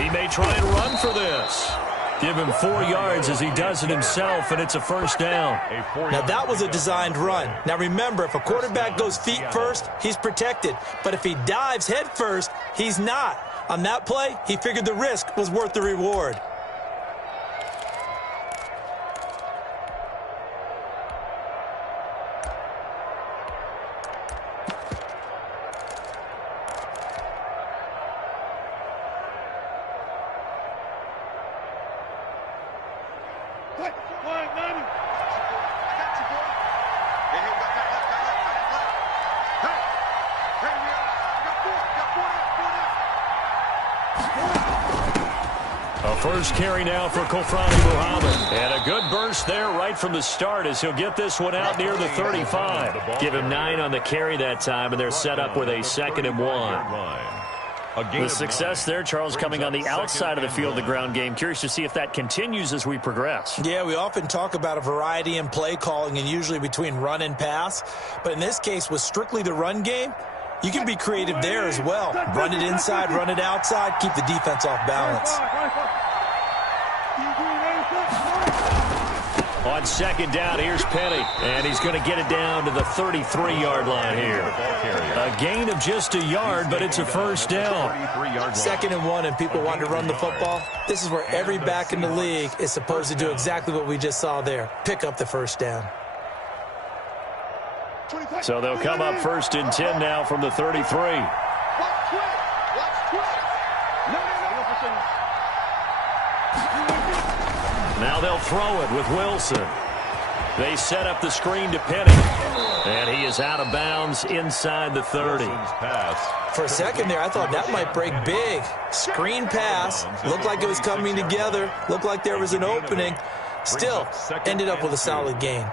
He may try and run for this. Give him 4 yards as he does it himself, and it's a first down. Now, that was a designed run. Now, remember, if a quarterback goes feet first, he's protected. But if he dives head first, he's not. On that play, he figured the risk was worth the reward. First carry now for Kofrani Muhammad. And a good burst there right from the start as he'll get this one out near the 35. Give him 9 on the carry that time, and they're set up with a 2nd and 1. The success there, Charles, coming on the outside of the field, the ground game. Curious to see if that continues as we progress. Yeah, we often talk about a variety in play calling and usually between run and pass. But in this case, with strictly the run game, you can be creative there as well. Run it inside, run it outside, keep the defense off balance. On 2nd down, here's Penny, and he's going to get it down to the 33-yard line here. A gain of just a yard, but it's a first down. 2nd and 1, and people want to run the football. This is where every back in the league is supposed to do exactly what we just saw there, pick up the first down. So they'll come up 1st and 10 now from the 33. Now they'll throw it with Wilson. They set up the screen to Penny. And he is out of bounds inside the 30. For a second there, I thought that might break big. Screen pass. Looked like it was coming together. Looked like there was an opening. Still, ended up with a solid gain.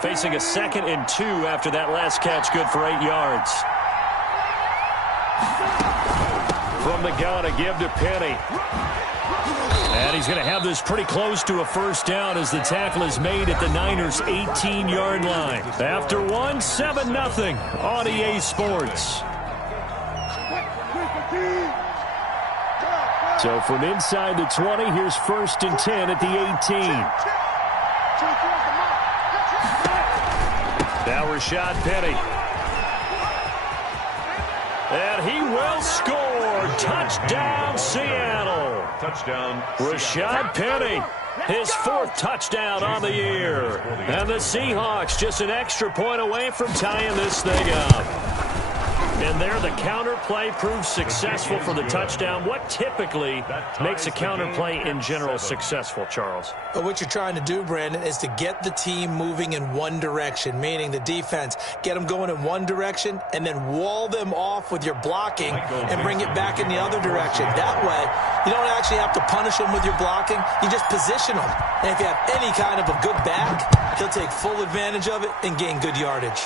Facing a 2nd and 2 after that last catch, good for 8 yards. From the gun, a give to Penny. And he's going to have this pretty close to a first down as the tackle is made at the Niners' 18-yard line. After 1, 7-0 on EA Sports. So from inside the 20, here's 1st and 10 at the 18. Now Rashad Penny. And he will score. Touchdown, Seattle. Touchdown, Rashad Penny. His 4th touchdown on the year. And the Seahawks just an extra point away from tying this thing up. And there the counter play proves successful for the touchdown. What typically makes a counter play in general successful, Charles? But what you're trying to do, Brandon, is to get the team moving in one direction, meaning the defense. Get them going in one direction and then wall them off with your blocking and bring it back in the other direction. That way, you don't actually have to punish them with your blocking. You just position them. And if you have any kind of a good back, he'll take full advantage of it and gain good yardage.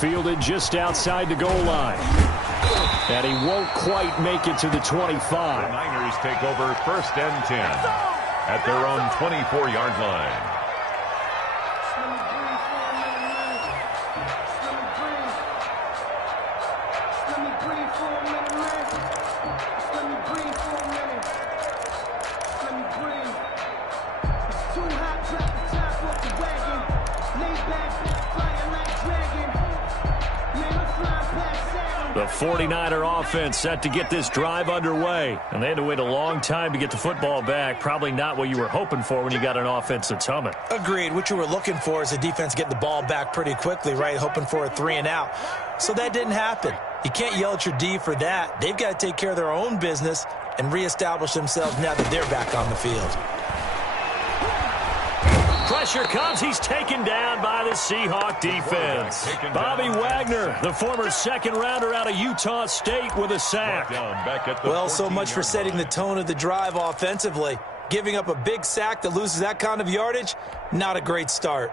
Fielded just outside the goal line. And he won't quite make it to the 25. The Niners take over 1st and 10 at their own 24-yard line. The 49er offense set to get this drive underway. And they had to wait a long time to get the football back. Probably not what you were hoping for when you got an offense that's humming. Agreed. What you were looking for is the defense getting the ball back pretty quickly, right? Hoping for a 3 and out. So that didn't happen. You can't yell at your D for that. They've got to take care of their own business and reestablish themselves now that they're back on the field. Pressure comes. He's taken down by the Seahawk defense. Bobby Wagner, the former 2nd-rounder out of Utah State, with a sack. Well, so much for setting the tone of the drive offensively. Giving up a big sack that loses that kind of yardage, not a great start.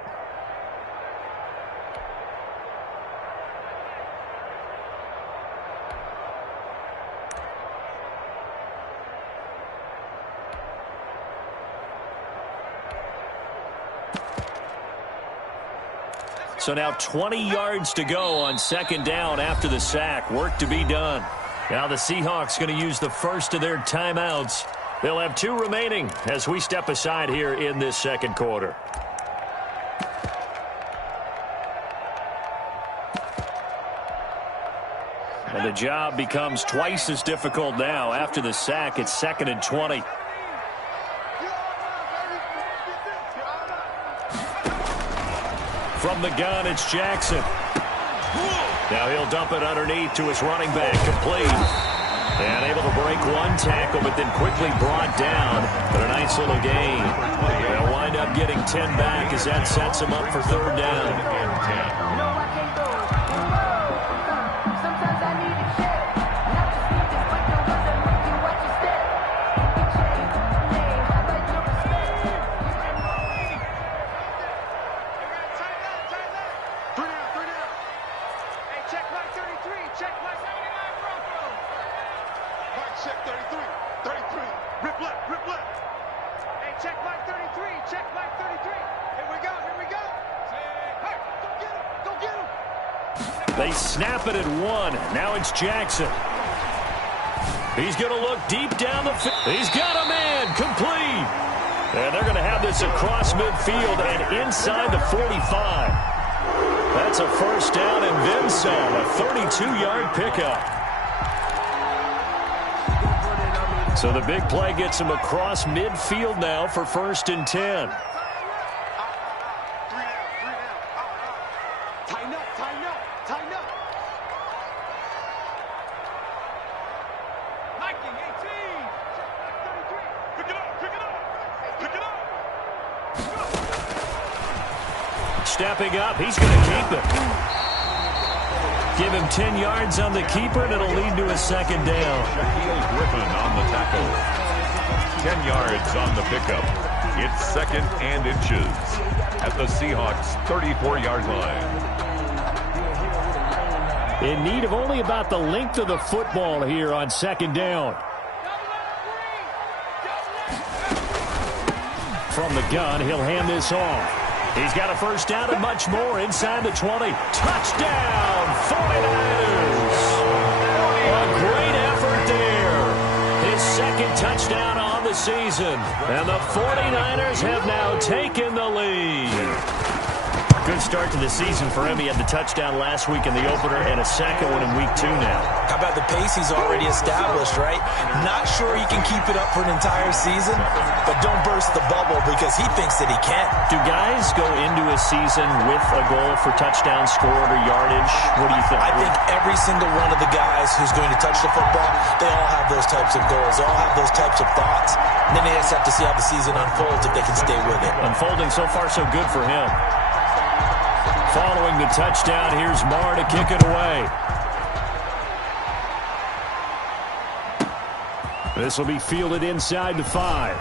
So now 20 yards to go on second down after the sack. Work to be done. Now the Seahawks going to use the first of their timeouts. They'll have 2 remaining as we step aside here in this second quarter. And the job becomes twice as difficult now. After the sack, it's 2nd and 20. From the gun, it's Jackson. Now he'll dump it underneath to his running back, complete. And able to break one tackle, but then quickly brought down. But a nice little gain. They'll wind up getting 10 back as that sets him up for 3rd down. They snap it at 1. Now it's Jackson. He's going to look deep down the field. He's got a man, complete. And they're going to have this across midfield and inside the 45. That's a 1st down and then some. A 32-yard pickup. So the big play gets him across midfield now for 1st and 10. Stepping up, he's going to keep it. Give him 10 yards on the keeper, and it'll lead to a 2nd down. Shaquille Griffin on the tackle. 10 yards on the pickup. It's 2nd and inches at the Seahawks' 34-yard line. In need of only about the length of the football here on 2nd down. From the gun, he'll hand this off. He's got a 1st down and much more inside the 20. Touchdown, 49ers. A great effort there. His 2nd touchdown on the season. And the 49ers have now taken the lead. Good start to the season for him. He had the touchdown last week in the opener and a 2nd one in week 2 now. How about the pace he's already established, right? Not sure he can keep it up for an entire season, but don't burst the bubble because he thinks that he can. Do guys go into a season with a goal for touchdown scored or yardage? What do you think? I think every single one of the guys who's going to touch the football, they all have those types of goals. They all have those types of thoughts. And then they just have to see how the season unfolds if they can stay with it. Unfolding so far so good for him. Following the touchdown, here's Marr to kick it away. This will be fielded inside the 5.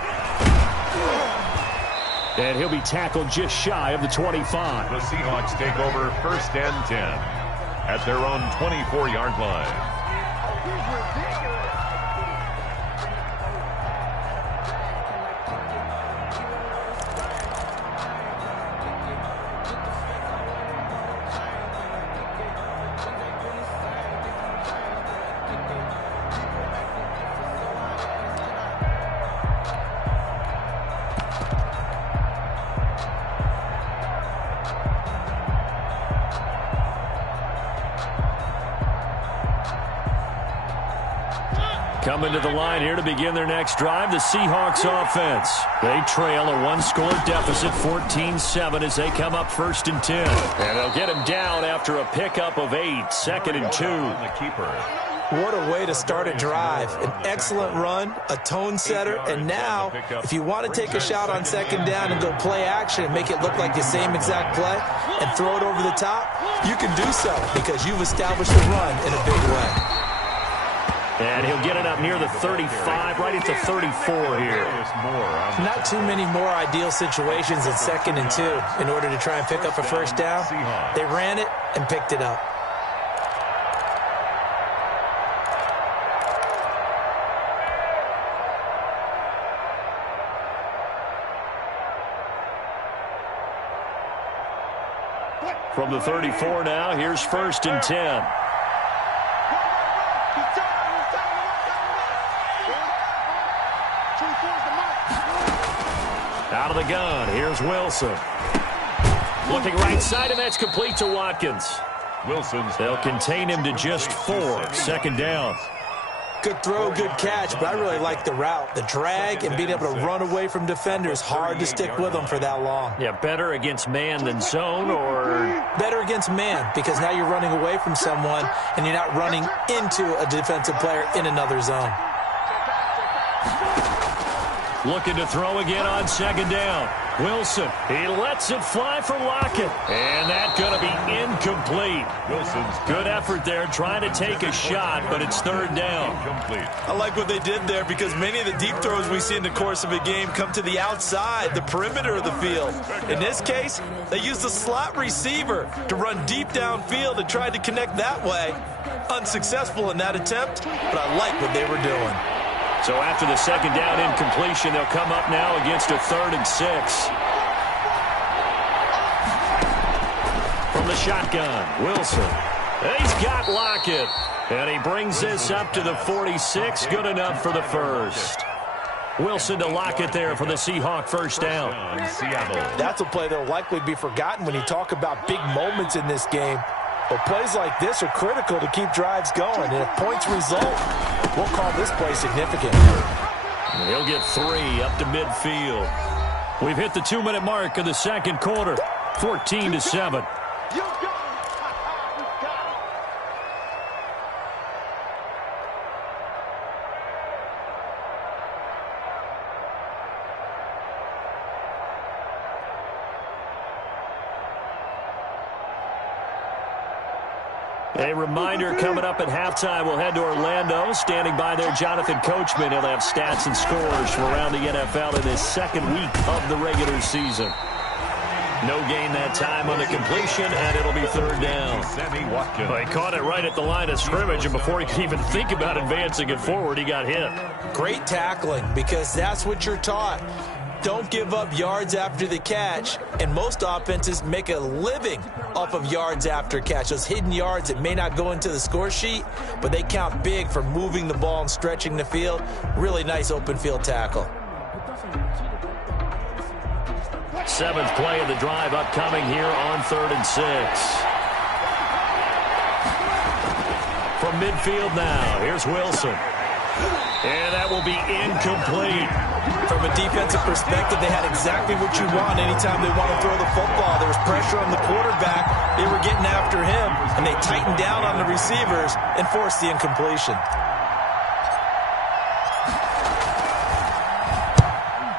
And he'll be tackled just shy of the 25. The Seahawks take over 1st and 10 at their own 24-yard line. Coming to the line here to begin their next drive, the Seahawks offense. They trail a 1-score deficit, 14-7, as they come up 1st and 10. And they'll get him down after a pickup of 8, 2nd and 2. What a way to start a drive. An excellent run, a tone setter, and now, if you want to take a shot on 2nd down and go play action and make it look like the same exact play and throw it over the top, you can do so because you've established a run in a big way. And he'll get it up near the 35, right at the 34 here. Not too many more ideal situations in 2nd and 2 in order to try and pick up a 1st down. They ran it and picked it up. From the 34 now, here's 1st and 10. Out of the gun, here's Wilson. Looking right side, and that's complete to Watkins. They'll contain him to just 4. 2nd down. Good throw, good catch, but I really like the route. The drag and being able to run away from defenders, hard to stick with them for that long. Yeah, better against man than zone, or? Better against man, because now you're running away from someone and you're not running into a defensive player in another zone. Looking to throw again on 2nd down. Wilson, he lets it fly for Lockett. And that's going to be incomplete. Good effort there, trying to take a shot, but it's 3rd down. I like what they did there, because many of the deep throws we see in the course of a game come to the outside, the perimeter of the field. In this case, they used the slot receiver to run deep downfield and tried to connect that way. Unsuccessful in that attempt, but I like what they were doing. So after the 2nd down incompletion, they'll come up now against a 3rd and 6. From the shotgun, Wilson. He's got Lockett. And he brings this up to the 46. Good enough for the 1st. Wilson to Lockett there for the Seahawk 1st down. That's a play that will likely be forgotten when you talk about big moments in this game. But plays like this are critical to keep drives going. And if points result, we'll call this play significant. He'll get 3 up to midfield. We've hit the 2-minute mark of the 2nd quarter. 14-7. A reminder coming up at halftime, we'll head to Orlando. Standing by there, Jonathan Coachman. He'll have stats and scores from around the NFL in his 2nd week of the regular season. No gain that time on the completion, and it'll be 3rd down. Well, he caught it right at the line of scrimmage, and before he could even think about advancing it forward, he got hit. Great tackling, because that's what you're taught. Don't give up yards after the catch, and most offenses make a living off of yards after catch. Those hidden yards that may not go into the score sheet, but they count big for moving the ball and stretching the field. Really nice open field tackle. 7th play of the drive upcoming here on 3rd and 6. From midfield now, here's Wilson. And that will be incomplete. From a defensive perspective, they had exactly what you want anytime they want to throw the football. There was pressure on the quarterback. They were getting after him, and they tightened down on the receivers and forced the incompletion.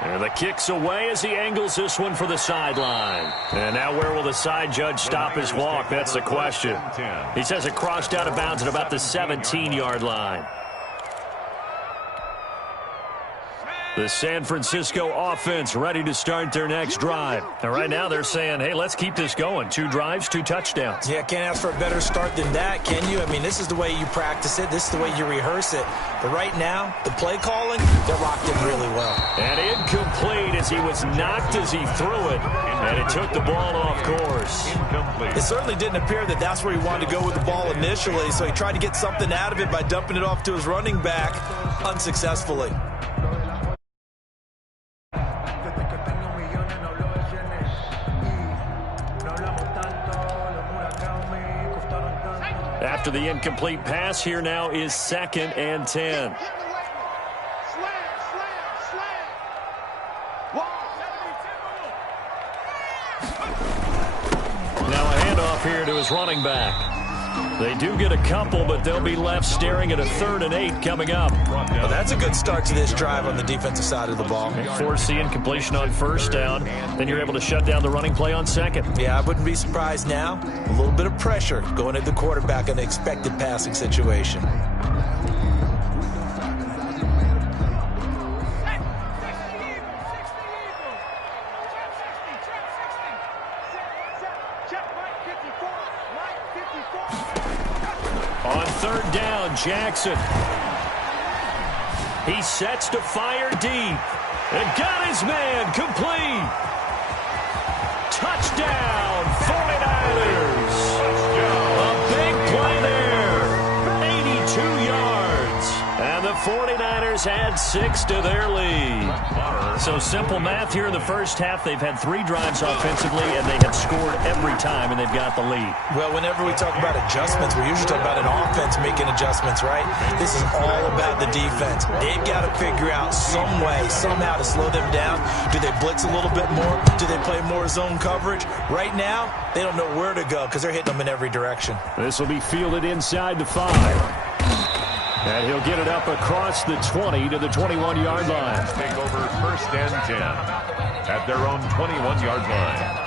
And the kick's away as he angles this one for the sideline. And now where will the side judge stop his walk? That's the question. He says it crossed out of bounds at about the 17-yard line. The San Francisco offense ready to start their next drive. And right now they're saying, hey, let's keep this going. 2 drives, 2 touchdowns. Yeah, can't ask for a better start than that, can you? I mean, this is the way you practice it. This is the way you rehearse it. But right now, the play calling, they're locked in really well. And incomplete as he was knocked as he threw it. And it took the ball off course. It certainly didn't appear that that's where he wanted to go with the ball initially. So he tried to get something out of it by dumping it off to his running back unsuccessfully. After the incomplete pass, here now is 2nd and 10. Now a handoff here to his running back. They do get a couple, but they'll be left staring at a 3rd and 8 coming up. Well, that's a good start to this drive on the defensive side of the ball. Force the incompletion on 1st down. Then you're able to shut down the running play on 2nd. Yeah, I wouldn't be surprised now. A little bit of pressure going at the quarterback in an expected passing situation. On 3rd down, Jackson. He sets to fire deep. And got his man complete. Touchdown, 49ers. 6 to their lead. So simple math here in the first half. They've had 3 drives offensively, and they have scored every time, and they've got the lead. Well, whenever we talk about adjustments, we usually talk about an offense making adjustments, right? This is all about the defense. They've got to figure out some way, somehow to slow them down. Do they blitz a little bit more? Do they play more zone coverage? Right now, they don't know where to go because they're hitting them in every direction. This will be fielded inside the 5. And he'll get it up across the 20 to the 21-yard line. Take over 1st and 10 at their own 21-yard line.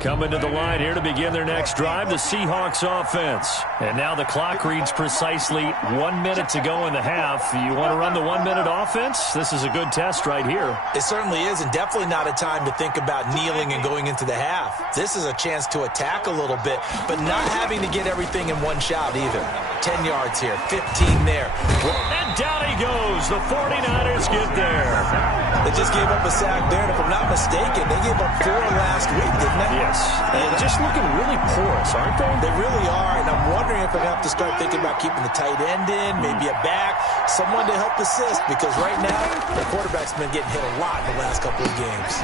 Coming to the line here to begin their next drive, the Seahawks offense. And now the clock reads precisely 1 minute to go in the half. You want to run the 1 minute offense? This is a good test right here. It certainly is, and definitely not a time to think about kneeling and going into the half. This is a chance to attack a little bit, but not having to get everything in one shot either. 10 yards here, 15 there. And down he goes. The 49ers get there. They just gave up a sack there, and if I'm not mistaken, they gave up 4 last week, didn't they? Yes. And just looking really porous, aren't they? They really are, and I'm wondering if I have to start thinking about keeping the tight end in, maybe a back, someone to help assist, because right now, the quarterback's been getting hit a lot in the last couple of games.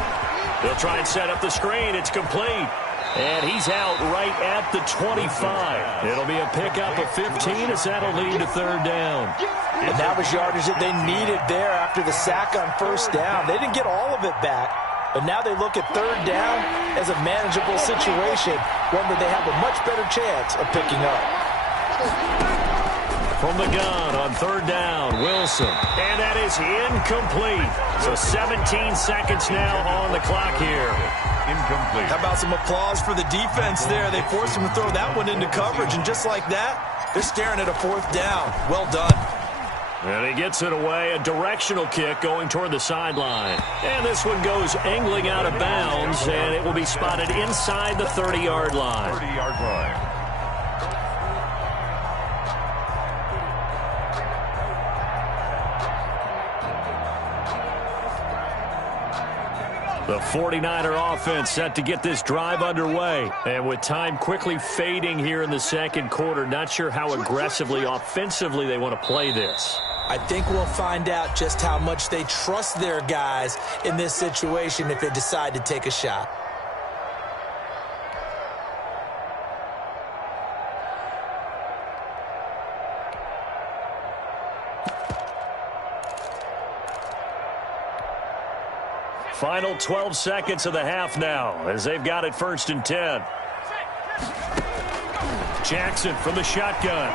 They'll try and set up the screen. It's complete. And he's out right at the 25. It'll be a pickup of 15 as that'll lead to 3rd down. And that was yardage that they needed there after the sack on 1st down. They didn't get all of it back, but now they look at 3rd down as a manageable situation, one that they have a much better chance of picking up. From the gun on 3rd down, Wilson. And that is incomplete. So 17 seconds now on the clock here. Incomplete. How about some applause for the defense there? They forced him to throw that one into coverage, and just like that, they're staring at a 4th down. Well done. And he gets it away, a directional kick going toward the sideline. And this one goes angling out of bounds, and it will be spotted inside the 30-yard line. 30-yard line. The 49er offense set to get this drive underway. And with time quickly fading here in the second quarter, not sure how aggressively, offensively they want to play this. I think we'll find out just how much they trust their guys in this situation if they decide to take a shot. Final 12 seconds of the half now as they've got it 1st and 10. Jackson from the shotgun.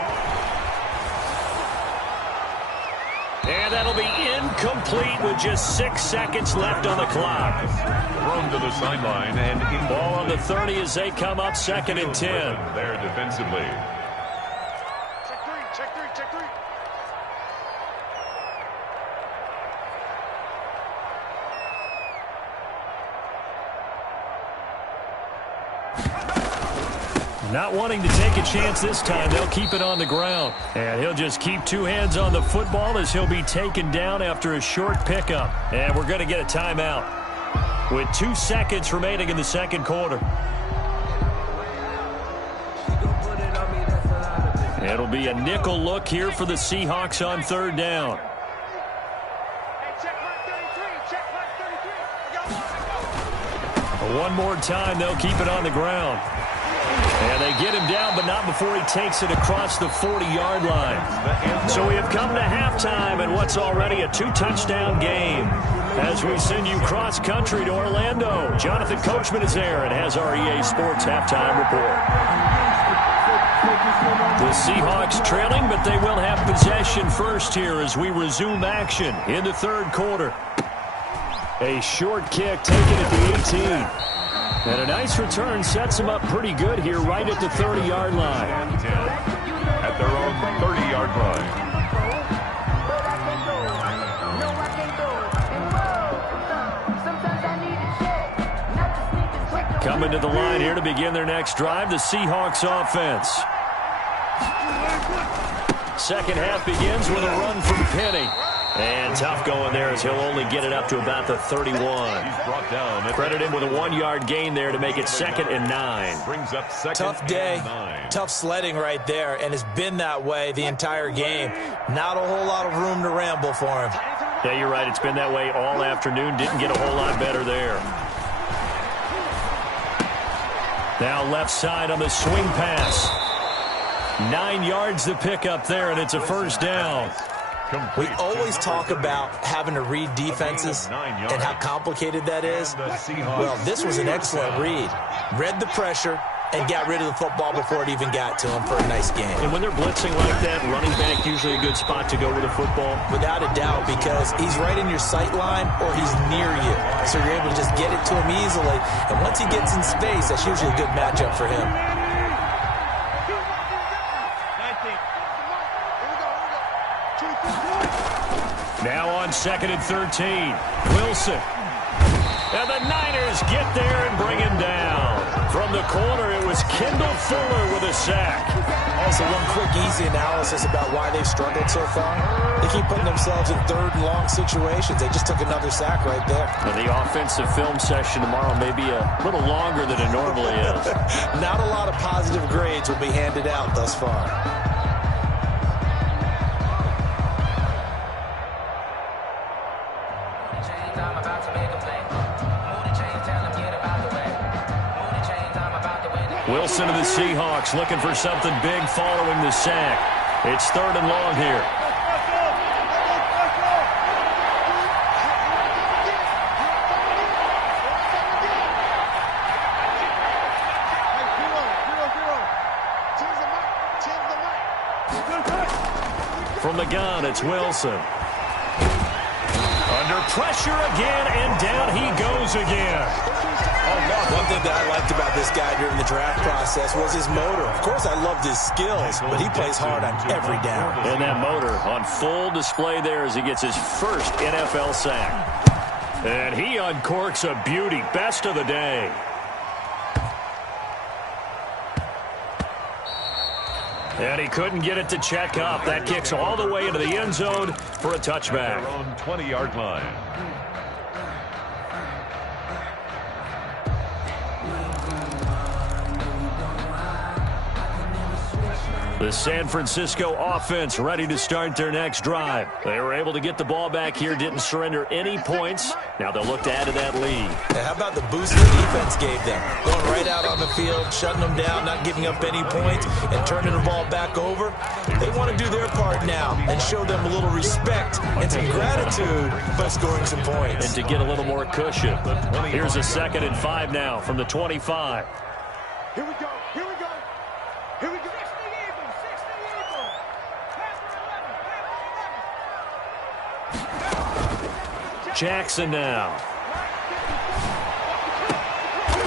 And that'll be incomplete with just 6 seconds left on the clock. Thrown to the sideline and ball on the 30 as they come up 2nd and 10. There defensively. Check three. Not wanting to take a chance this time, they'll keep it on the ground. And he'll just keep 2 hands on the football as he'll be taken down after a short pickup. And we're going to get a timeout with 2 seconds remaining in the second quarter. It'll be a nickel look here for the Seahawks on 3rd down. One more time, they'll keep it on the ground. And they get him down, but not before he takes it across the 40-yard line. So we have come to halftime in what's already a 2-touchdown game. As we send you cross-country to Orlando, Jonathan Coachman is there and has our EA Sports halftime report. The Seahawks trailing, but they will have possession first here as we resume action in the 3rd quarter. A short kick taken at the 18. And a nice return sets them up pretty good here right at the 30-yard line. At their own 30-yard line. Coming to the line here to begin their next drive, the Seahawks offense. Second half begins with a run from Penny. And tough going there as he'll only get it up to about the 31. He's brought down. Credit him with a 1-yard gain there to make it 2nd and 9. Brings up 2nd Tough day, and 9. tough sledding right there, and it's been that way the entire game. Not a whole lot of room to ramble for him. Yeah, you're right. It's been that way all afternoon. Didn't get a whole lot better there. Now left side on the swing pass. 9 yards to pick up there, and it's a first down. We always talk about having to read defenses and how complicated that is. Well, this was an excellent read. Read the pressure and got rid of the football before it even got to him for a nice game. And when they're blitzing like that, running back usually a good spot to go with the football? Without a doubt, because he's right in your sight line or he's near you. So you're able to just get it to him easily. And once he gets in space, that's usually a good matchup for him. Now on 2nd and 13. Wilson. And the Niners get there and bring him down. From the corner, it was Kendall Fuller with a sack. Also, one quick, easy analysis about why they've struggled so far. They keep putting themselves in 3rd and long situations. They just took another sack right there. And the offensive film session tomorrow may be a little longer than it normally is. Not a lot of positive grades will be handed out thus far. Wilson of the Seahawks looking for something big following the sack. It's 3rd and long here. From the gun, it's Wilson. Under pressure again, and down he goes again. One thing that I liked about this guy during the draft process was his motor. Of course, I loved his skills, but he plays hard on every down. And that motor on full display there as he gets his first NFL sack. And he uncorks a beauty. Best of the day. And he couldn't get it to check up. That kicks all the way into the end zone for a touchback. Their own 20-yard line. The San Francisco offense ready to start their next drive. They were able to get the ball back here, didn't surrender any points. Now they'll look to add to that lead. And how about the boost the defense gave them? Going right out on the field, shutting them down, not giving up any points, and turning the ball back over. They want to do their part now and show them a little respect and some gratitude by scoring some points. And to get a little more cushion. Here's a 2nd and 5 now from the 25. Here we go. Here we go. Here we go. Jackson now.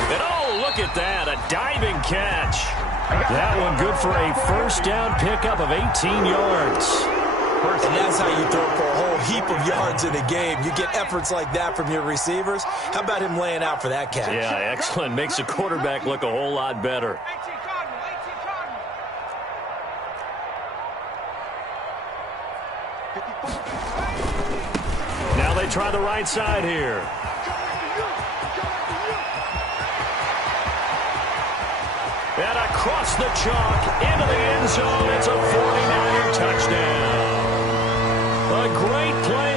And oh, look at that, a diving catch. That one good for a first down pickup of 18 yards. And that's how you throw for a whole heap of yards in a game. You get efforts like that from your receivers. How about him laying out for that catch? Yeah, excellent. Makes the quarterback look a whole lot better. Now they try the right side here. And across the chalk into the end zone. It's a 49er touchdown. A great play